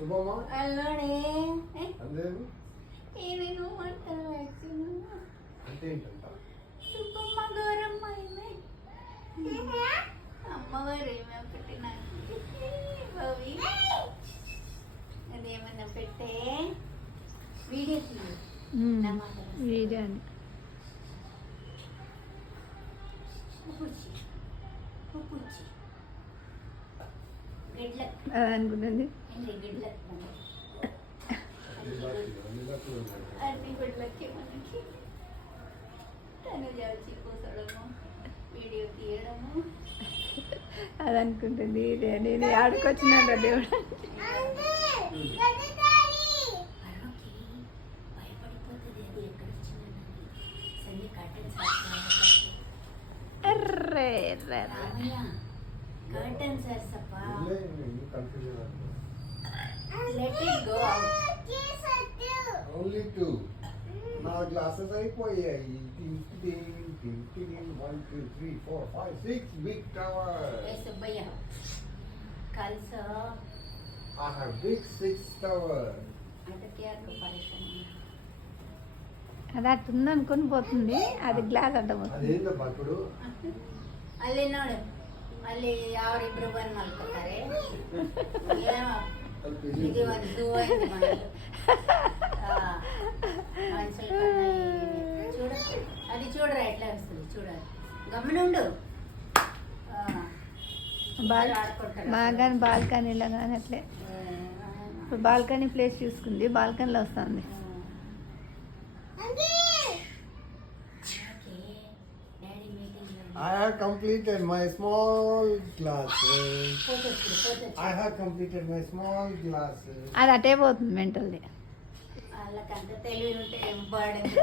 శుభమా అల్లోడే అందేది ఏమేమో మాటలు వచ్చిన అంటే ఏంటంట శుభమ్మ గౌరమ్మ ఏమే అమ్మవారు ఏమే ఒకటి నాకు భవి అదేమన్నా పెట్టే వీడియో తీయ వీడియో అని పుచ్చి పుచ్చి గిడ్ల అనుకున్నది గిడ్ల అన్ని గుడ్లకి మనకి తను చేసి కూర్చోడము వీడియో తీయడము అది అనుకుంటుంది నేను ఆడుకొచ్చినాడు దేవుడు భయపడిపోతుంది అది ఎక్కడ వచ్చిందని సన్ని curtains array array Ramayya curtain sirs అప్ప లెట్ ఇట్ గో ఓన్లీ 2 నా గ్లాసెస్ అయిపోయాయి 1 2 3 4 5 6 బిగ్ టవర్ ఏ సుబ్బయ్య కల్స I have big 6 tower అంటే కేర్కు పరేషాన్ అది అట్టుంది అనుకొని పోతుంది అది గ్లాస్ అడ్డపోతుంది అదేందబ్బా ఇప్పుడు ಅಲ್ಲಿ ನೋಡು ಅಲ್ಲಿ ಯಾರಿಬ್ರು ಬಂದು ಮಲ್ಕೋತಾರೆ ಏನೋ ఇది ಒಂದು ಝೂ అయింది మనలో మనుషులు చూడ అది చూడరా ఎట్లా వస్తుంది చూడాలి గమనుండు బాగా బాల్కనీలో కానీ అట్లే ఇప్పుడు బాల్కనీ ప్లేస్ చూసుకుంది బాల్కనీలో వస్తుంది I have completed my small classes. I have completed my small classes. అది అటే పోతుంది మెంటల్ది వాళ్ళకంత తెలివి ఉంటే ఏం పాడేది